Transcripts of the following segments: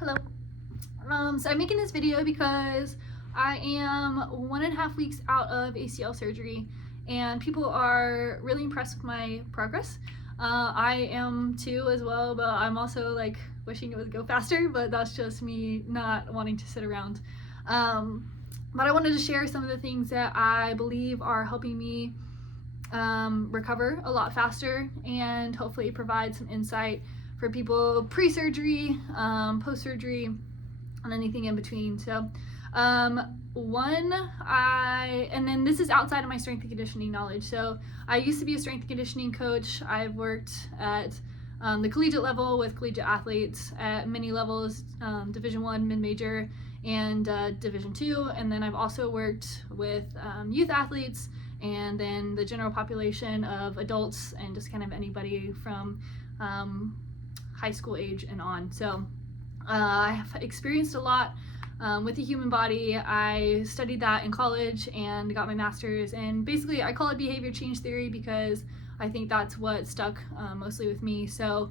Hello. So I'm making this video because I am 1.5 weeks out of ACL surgery and people are really impressed with my progress. I am too as well, but I'm also like wishing it would go faster, but that's just me not wanting to sit around. But I wanted to share some of the things that I believe are helping me recover a lot faster and hopefully provide some insight for people pre-surgery, post-surgery, and anything in between. So and then this is outside of my strength and conditioning knowledge. So I used to be a strength and conditioning coach. I've worked at the collegiate level with collegiate athletes at many levels, Division I, mid-major, and Division II. And then I've also worked with youth athletes and then the general population of adults and just kind of anybody from high school age and on. So I have experienced a lot with the human body. I studied that in college and got my master's, and basically I call it behavior change theory because I think that's what stuck mostly with me. So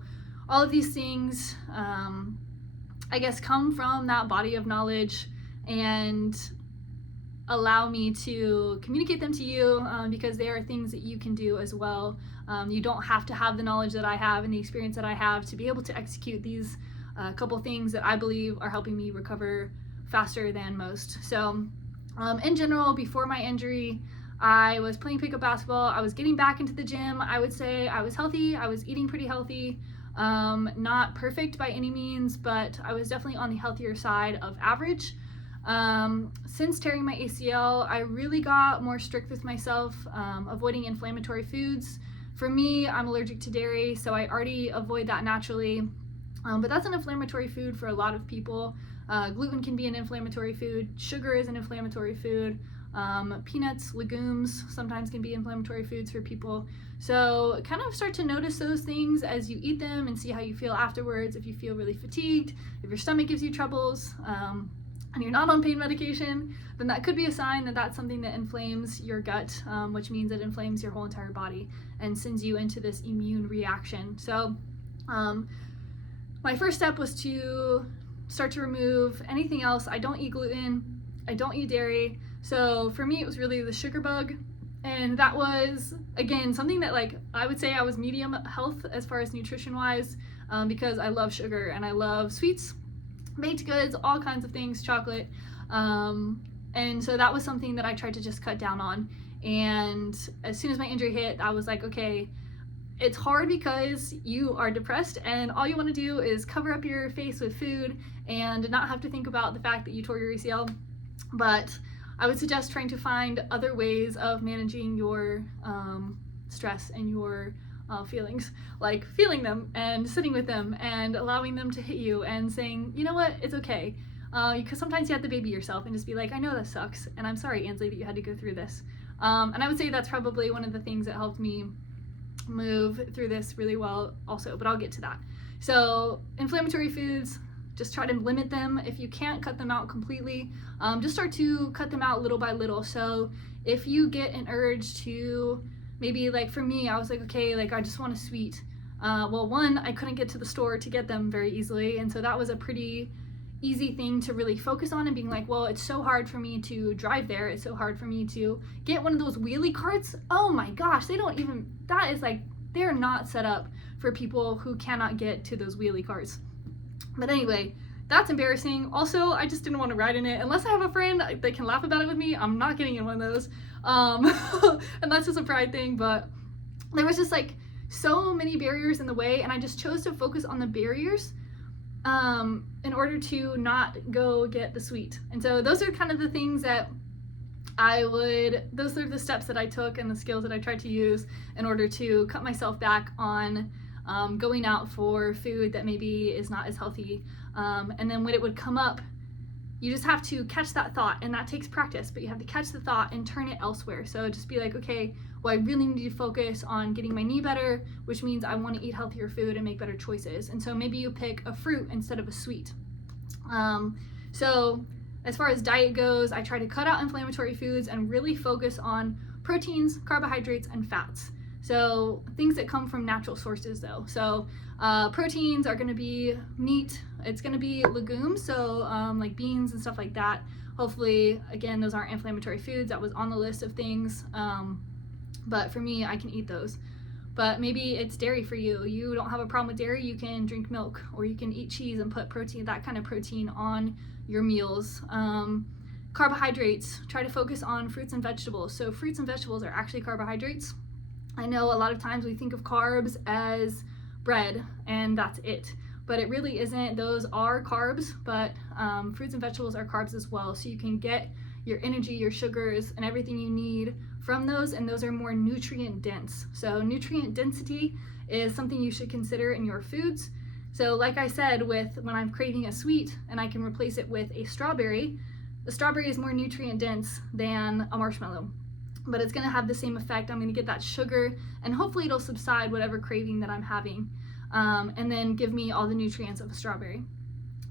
all of these things I guess come from that body of knowledge and allow me to communicate them to you because they are things that you can do as well. You don't have to have the knowledge that I have and the experience that I have to be able to execute these couple things that I believe are helping me recover faster than most. So in general, before my injury, I was playing pickup basketball. I was getting back into the gym. I would say I was healthy. I was eating pretty healthy. Not perfect by any means, but I was definitely on the healthier side of average. Since tearing my ACL, I really got more strict with myself, avoiding inflammatory foods. For me, I'm allergic to dairy, so I already avoid that naturally. But that's an inflammatory food for a lot of people. Gluten can be an inflammatory food. Sugar is an inflammatory food. Peanuts, legumes sometimes can be inflammatory foods for people. So kind of start to notice those things as you eat them and see how you feel afterwards. If you feel really fatigued, if your stomach gives you troubles, and you're not on pain medication, then that could be a sign that that's something that inflames your gut, which means it inflames your whole entire body and sends you into this immune reaction. So my first step was to start to remove anything else. I don't eat gluten, I don't eat dairy. So for me, it was really the sugar bug. And that was, again, something that like I would say I was medium health as far as nutrition wise, because I love sugar and I love sweets, baked goods, all kinds of things, chocolate. And so that was something that I tried to just cut down on. And as soon as my injury hit, I was like, okay, it's hard because you are depressed and all you want to do is cover up your face with food and not have to think about the fact that you tore your ACL. But I would suggest trying to find other ways of managing your stress and your feelings, like feeling them and sitting with them and allowing them to hit you and saying, you know what, it's okay. Because sometimes you have to baby yourself and just be like, I know this sucks and I'm sorry, Ansley, that you had to go through this. And I would say that's probably one of the things that helped me move through this really well also, but I'll get to that. So inflammatory foods, just try to limit them. If you can't cut them out completely, just start to cut them out little by little. So if you get an urge to, maybe like for me, I was like, okay, like I just want a sweet. Well, one, I couldn't get to the store to get them very easily. And so that was a pretty easy thing to really focus on and being like, well, it's so hard for me to drive there. It's so hard for me to get one of those wheelie carts. Oh my gosh, that is like, they're not set up for people who cannot get to those wheelie carts. But anyway, that's embarrassing. Also, I just didn't want to ride in it. Unless I have a friend that can laugh about it with me, I'm not getting in one of those. And that's just a pride thing, but there was just like so many barriers in the way, and I just chose to focus on the barriers in order to not go get the sweet. And so those are kind of the things that those are the steps that I took and the skills that I tried to use in order to cut myself back on going out for food that maybe is not as healthy. And then when it would come up, you just have to catch that thought, and that takes practice, but you have to catch the thought and turn it elsewhere. So just be like, okay, well, I really need to focus on getting my knee better, which means I want to eat healthier food and make better choices. And so maybe you pick a fruit instead of a sweet. So as far as diet goes, I try to cut out inflammatory foods and really focus on proteins, carbohydrates, and fats. So things that come from natural sources though. So proteins are going to be meat, it's going to be legumes, so like beans and stuff like that. Hopefully, again, those aren't inflammatory foods. That was on the list of things, but for me, I can eat those. But maybe it's dairy for you. You don't have a problem with dairy, you can drink milk, or you can eat cheese and put protein, that kind of protein, on your meals. Carbohydrates, try to focus on fruits and vegetables. So fruits and vegetables are actually carbohydrates. I know a lot of times we think of carbs as bread and that's it, but it really isn't. Those are carbs, but fruits and vegetables are carbs as well. So you can get your energy, your sugars, and everything you need from those, and those are more nutrient dense. So nutrient density is something you should consider in your foods. So like I said, when I'm craving a sweet and I can replace it with a strawberry, the strawberry is more nutrient dense than a marshmallow, but it's going to have the same effect. I'm going to get that sugar, and hopefully it'll subside whatever craving that I'm having, and then give me all the nutrients of a strawberry,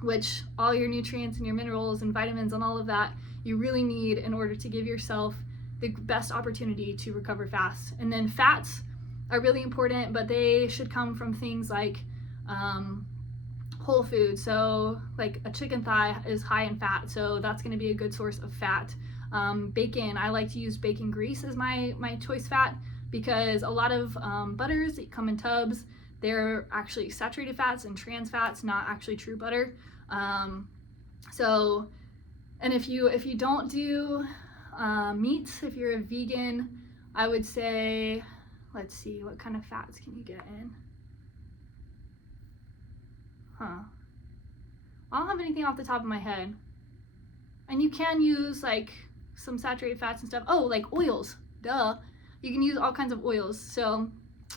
which all your nutrients and your minerals and vitamins and all of that you really need in order to give yourself the best opportunity to recover fast. And then fats are really important, but they should come from things like whole foods. So like a chicken thigh is high in fat, so that's going to be a good source of fat. Bacon, I like to use bacon grease as my choice fat, because a lot of butters that come in tubs, they're actually saturated fats and trans fats, not actually true butter. And if you don't do meat, if you're a vegan, I would say, let's see, what kind of fats can you get in? I don't have anything off the top of my head. And you can use like some saturated fats and stuff. Oh, like oils, duh. You can use all kinds of oils. So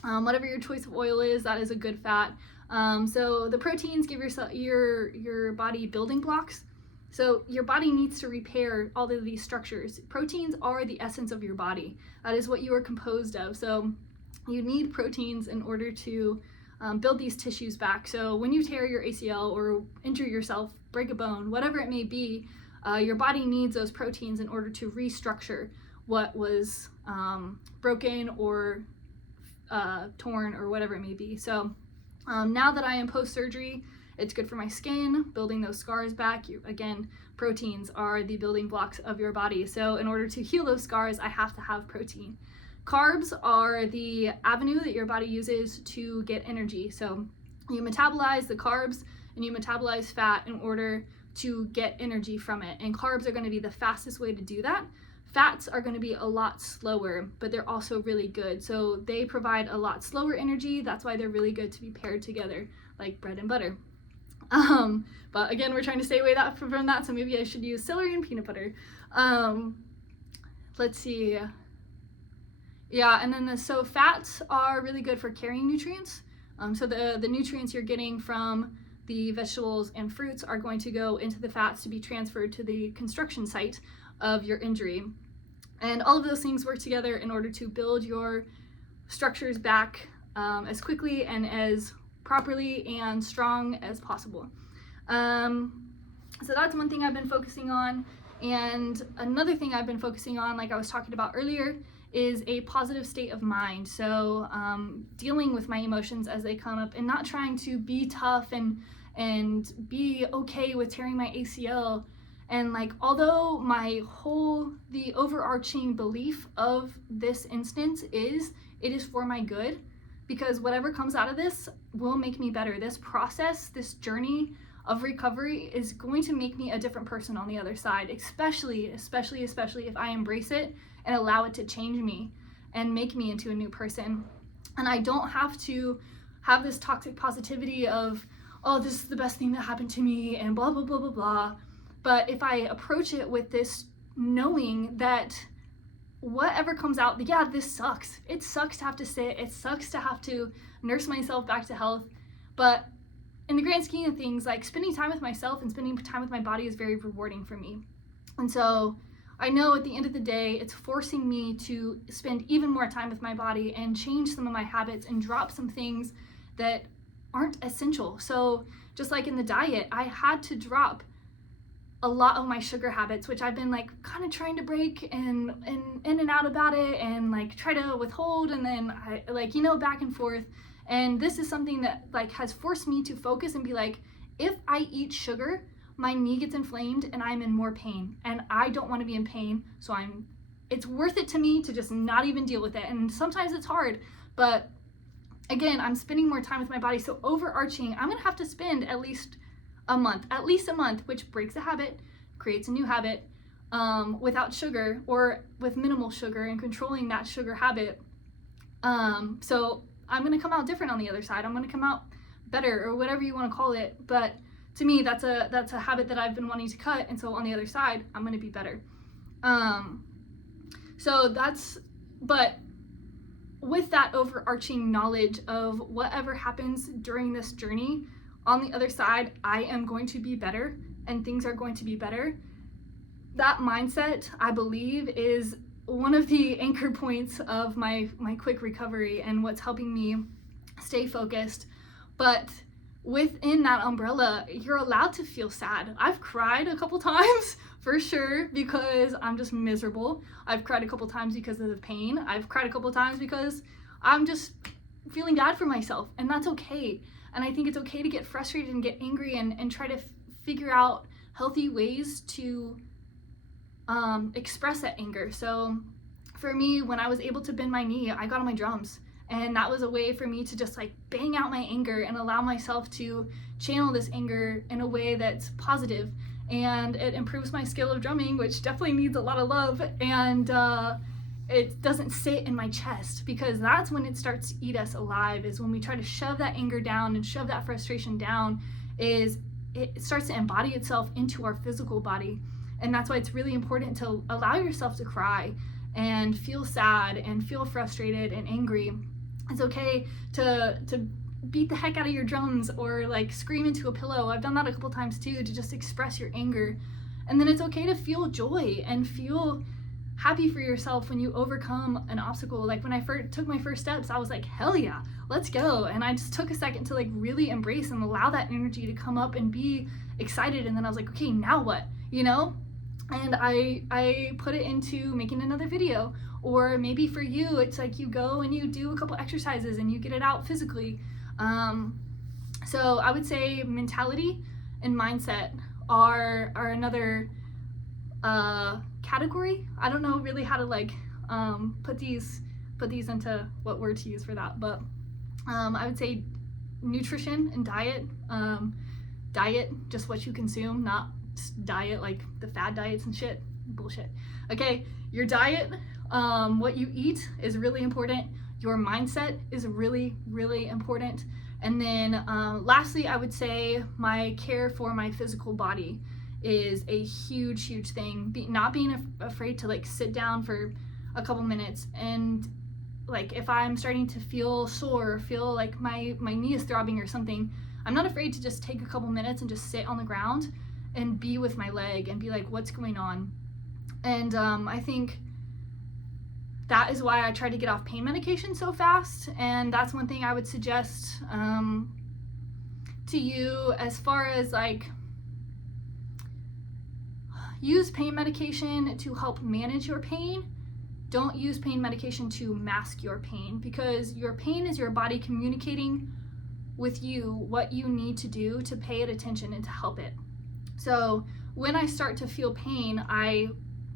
whatever your choice of oil is, that is a good fat. So the proteins give your body building blocks. So your body needs to repair all of these structures. Proteins are the essence of your body. That is what you are composed of. So you need proteins in order to build these tissues back. So when you tear your ACL or injure yourself, break a bone, whatever it may be, your body needs those proteins in order to restructure what was broken or torn or whatever it may be. So now that I am post-surgery, it's good for my skin, building those scars back. Again, proteins are the building blocks of your body. So in order to heal those scars, I have to have protein. Carbs are the avenue that your body uses to get energy. So you metabolize the carbs and you metabolize fat in order to get energy from it. And carbs are going to be the fastest way to do that. Fats are going to be a lot slower, but they're also really good. So they provide a lot slower energy. That's why they're really good to be paired together, like bread and butter. But again, we're trying to stay away from that, so maybe I should use celery and peanut butter. Let's see. Yeah, and then so fats are really good for carrying nutrients. So the nutrients you're getting from the vegetables and fruits are going to go into the fats to be transferred to the construction site of your injury. And all of those things work together in order to build your structures back as quickly and as properly and strong as possible. So that's one thing I've been focusing on. And another thing I've been focusing on, like I was talking about earlier, is a positive state of mind. So dealing with my emotions as they come up and not trying to be tough and be okay with tearing my ACL. And like, although the overarching belief of this instance is, it is for my good, because whatever comes out of this will make me better. This process, this journey of recovery is going to make me a different person on the other side, especially if I embrace it and allow it to change me and make me into a new person. And I don't have to have this toxic positivity of, oh, this is the best thing that happened to me and blah, blah, blah, blah, blah. But if I approach it with this knowing that whatever comes out, yeah, this sucks. It sucks to have to sit. It sucks to have to nurse myself back to health. But in the grand scheme of things, like spending time with myself and spending time with my body is very rewarding for me. And so I know at the end of the day, it's forcing me to spend even more time with my body and change some of my habits and drop some things that aren't essential. So just like in the diet, I had to drop a lot of my sugar habits, which I've been like kind of trying to break and in and out about it, and like try to withhold, and then I like, you know, back and forth. And this is something that like has forced me to focus and be like, if I eat sugar, my knee gets inflamed and I'm in more pain, and I don't want to be in pain. So it's worth it to me to just not even deal with it. And sometimes it's hard, but again, I'm spending more time with my body. So overarching, I'm gonna have to spend at least a month, which breaks a habit, creates a new habit, without sugar or with minimal sugar, and controlling that sugar habit. So I'm gonna come out different on the other side. I'm gonna come out better, or whatever you want to call it. But to me, that's a habit that I've been wanting to cut, and so on the other side, I'm gonna be better. But with that overarching knowledge of whatever happens during this journey, on the other side, I am going to be better, and things are going to be better. That mindset, I believe, is one of the anchor points of my quick recovery and what's helping me stay focused. But within that umbrella, you're allowed to feel sad. I've cried a couple times for sure because I'm just miserable. I've cried a couple times because of the pain. I've cried a couple times because I'm just feeling bad for myself, and that's okay. And I think it's okay to get frustrated and get angry and try to figure out healthy ways to express that anger. So for me, when I was able to bend my knee, I got on my drums. And that was a way for me to just like bang out my anger and allow myself to channel this anger in a way that's positive. And it improves my skill of drumming, which definitely needs a lot of love. And it doesn't sit in my chest, because that's when it starts to eat us alive, is when we try to shove that anger down and shove that frustration down, is it starts to embody itself into our physical body. And that's why it's really important to allow yourself to cry and feel sad and feel frustrated and angry. It's okay to beat the heck out of your drums or like scream into a pillow. I've done that a couple times too, to just express your anger. And then it's okay to feel joy and feel happy for yourself when you overcome an obstacle. Like when I took my first steps, I was like, hell yeah, let's go. And I just took a second to like really embrace and allow that energy to come up and be excited. And then I was like, okay, now what, you know? And I put it into making another video. Or maybe for you, it's like you go and you do a couple exercises and you get it out physically. So I would say mentality and mindset are another category. I don't know really how to like put these into what word to use for that, but I would say nutrition and diet. Diet, just what you consume, not diet like the fad diets and shit, bullshit. Okay, your diet, what you eat is really important. Your mindset is really, really important. And then lastly, I would say my care for my physical body is a huge, huge thing. Not being afraid to like sit down for a couple minutes, and like if I'm starting to feel sore, feel like my knee is throbbing or something, I'm not afraid to just take a couple minutes and just sit on the ground and be with my leg and be like, what's going on? And I think that is why I try to get off pain medication so fast. And that's one thing I would suggest to you, as far as like, use pain medication to help manage your pain. Don't use pain medication to mask your pain, because your pain is your body communicating with you what you need to do to pay it attention and to help it. So when I start to feel pain, I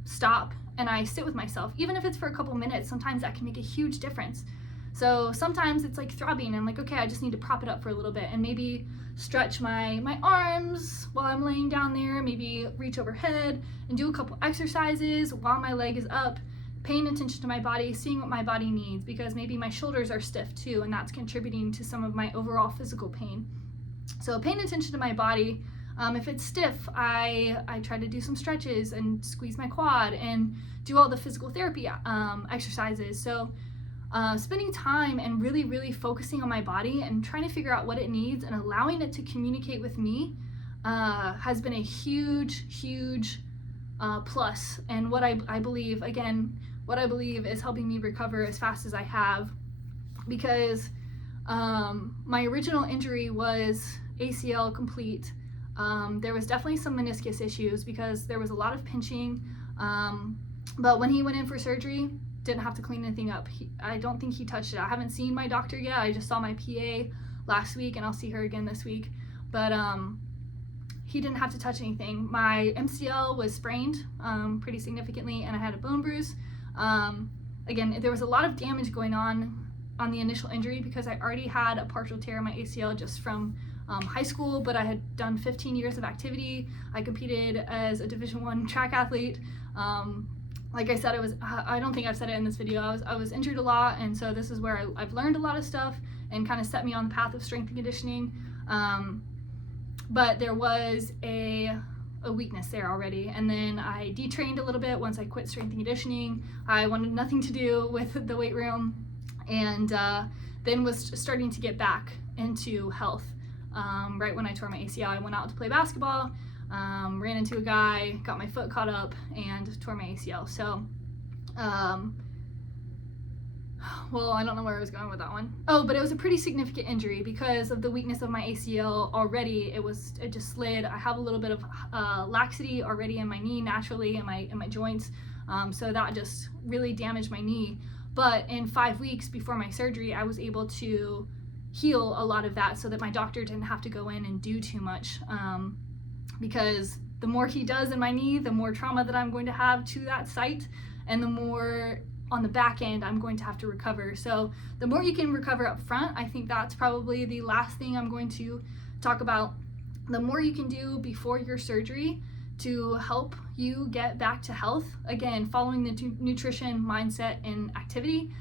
stop and I sit with myself. Even if it's for a couple minutes, sometimes that can make a huge difference. So sometimes it's like throbbing and I'm like, okay, I just need to prop it up for a little bit and maybe stretch my arms while I'm laying down there, maybe reach overhead and do a couple exercises while my leg is up, paying attention to my body, seeing what my body needs, because maybe my shoulders are stiff too, and that's contributing to some of my overall physical pain. So paying attention to my body. If it's stiff, I try to do some stretches and squeeze my quad and do all the physical therapy exercises. So spending time and really, really focusing on my body and trying to figure out what it needs and allowing it to communicate with me has been a huge, huge plus. And what I believe is helping me recover as fast as I have, because my original injury was ACL complete There was definitely some meniscus issues because there was a lot of pinching. But when he went in for surgery, didn't have to clean anything up. I don't think he touched it. I haven't seen my doctor yet. I just saw my PA last week, and I'll see her again this week. But he didn't have to touch anything. My MCL was sprained pretty significantly, and I had a bone bruise. Again, there was a lot of damage going on the initial injury because I already had a partial tear in my ACL just from high school, but I had done 15 years of activity. I competed as a Division I track athlete. Like I said, I don't think I've said it in this video, I was injured a lot, and so this is where I've learned a lot of stuff and kind of set me on the path of strength and conditioning. But there was a weakness there already, and then I detrained a little bit once I quit strength and conditioning. I wanted nothing to do with the weight room, and then was starting to get back into health. Right when I tore my ACL, I went out to play basketball, ran into a guy, got my foot caught up, and tore my ACL. So, well, I don't know where I was going with that one. Oh, but it was a pretty significant injury because of the weakness of my ACL already. It just slid. I have a little bit of laxity already in my knee naturally, in my joints. So that just really damaged my knee. But in 5 weeks before my surgery, I was able to heal a lot of that so that my doctor didn't have to go in and do too much. Because the more he does in my knee, the more trauma that I'm going to have to that site, and the more on the back end I'm going to have to recover. So the more you can recover up front, I think that's probably the last thing I'm going to talk about. The more you can do before your surgery to help you get back to health, again, following the nutrition, mindset, and activity,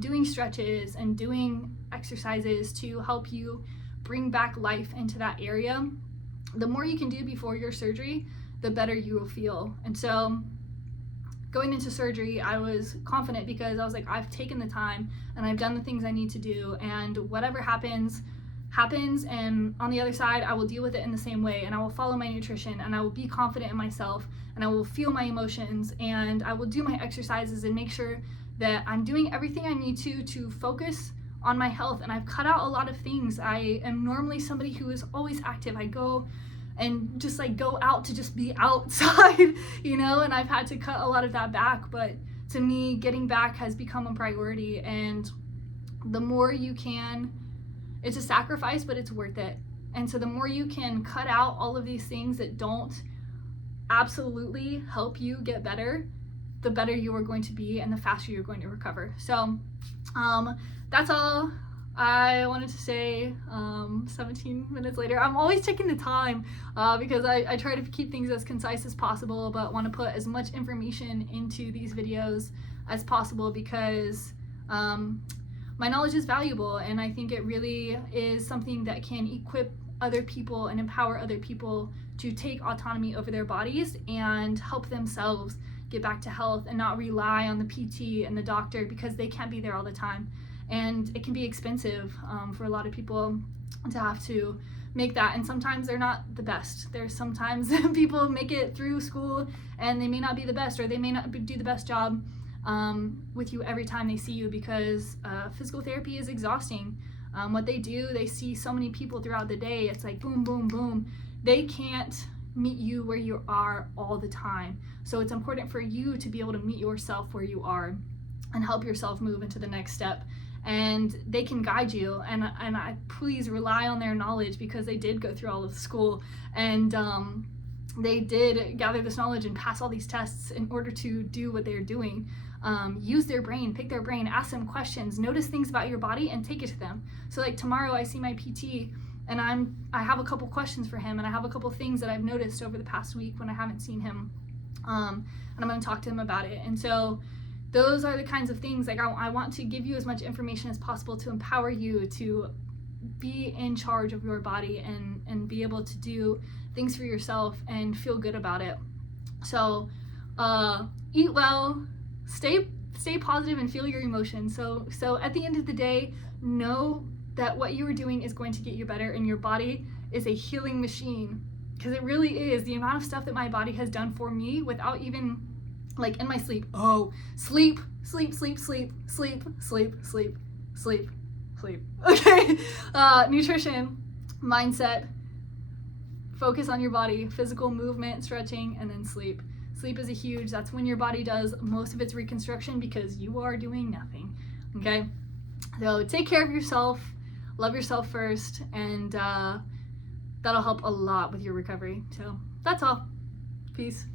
doing stretches and doing exercises to help you bring back life into that area. The more you can do before your surgery, the better you will feel. And so going into surgery, I was confident because I was like, I've taken the time and I've done the things I need to do, and whatever happens, and on the other side, I will deal with it in the same way, and I will follow my nutrition, and I will be confident in myself, and I will feel my emotions, and I will do my exercises and make sure that I'm doing everything I need to focus on my health. And I've cut out a lot of things. I am normally somebody who is always active. I go and just like go out to just be outside, you know, and I've had to cut a lot of that back. But to me, getting back has become a priority, and the more you can, it's a sacrifice, but it's worth it. And so the more you can cut out all of these things that don't absolutely help you get better, the better you are going to be and the faster you're going to recover. So that's all I wanted to say. 17 minutes later. I'm always checking the time because I try to keep things as concise as possible, but want to put as much information into these videos as possible because my knowledge is valuable, and I think it really is something that can equip other people and empower other people to take autonomy over their bodies and help themselves get back to health and not rely on the PT and the doctor because they can't be there all the time. And it can be expensive for a lot of people to have to make that, and sometimes they're not the best. There's sometimes people make it through school and they may not be the best, or they may not do the best job with you every time they see you because physical therapy is exhausting. What they do, they see so many people throughout the day. It's like boom, boom, boom. They can't meet you where you are all the time. So it's important for you to be able to meet yourself where you are and help yourself move into the next step. And they can guide you, and I please rely on their knowledge because they did go through all of school, and they did gather this knowledge and pass all these tests in order to do what they're doing. Use their brain, pick their brain, ask them questions, notice things about your body, and take it to them. So like tomorrow I see my PT, and I have a couple questions for him, and I have a couple things that I've noticed over the past week when I haven't seen him, and I'm going to talk to him about it. And so those are the kinds of things, like I want to give you as much information as possible to empower you to be in charge of your body and be able to do things for yourself and feel good about it. So eat well, stay positive, and feel your emotions. So at the end of the day, know that what you are doing is going to get you better, and your body is a healing machine, because it really is. The amount of stuff that my body has done for me without even, like, in my sleep. Oh, sleep. Okay. Nutrition, mindset, focus on your body, physical movement, stretching, and then sleep. Sleep is that's when your body does most of its reconstruction because you are doing nothing, okay? So take care of yourself, love yourself first, and that'll help a lot with your recovery. So that's all. Peace.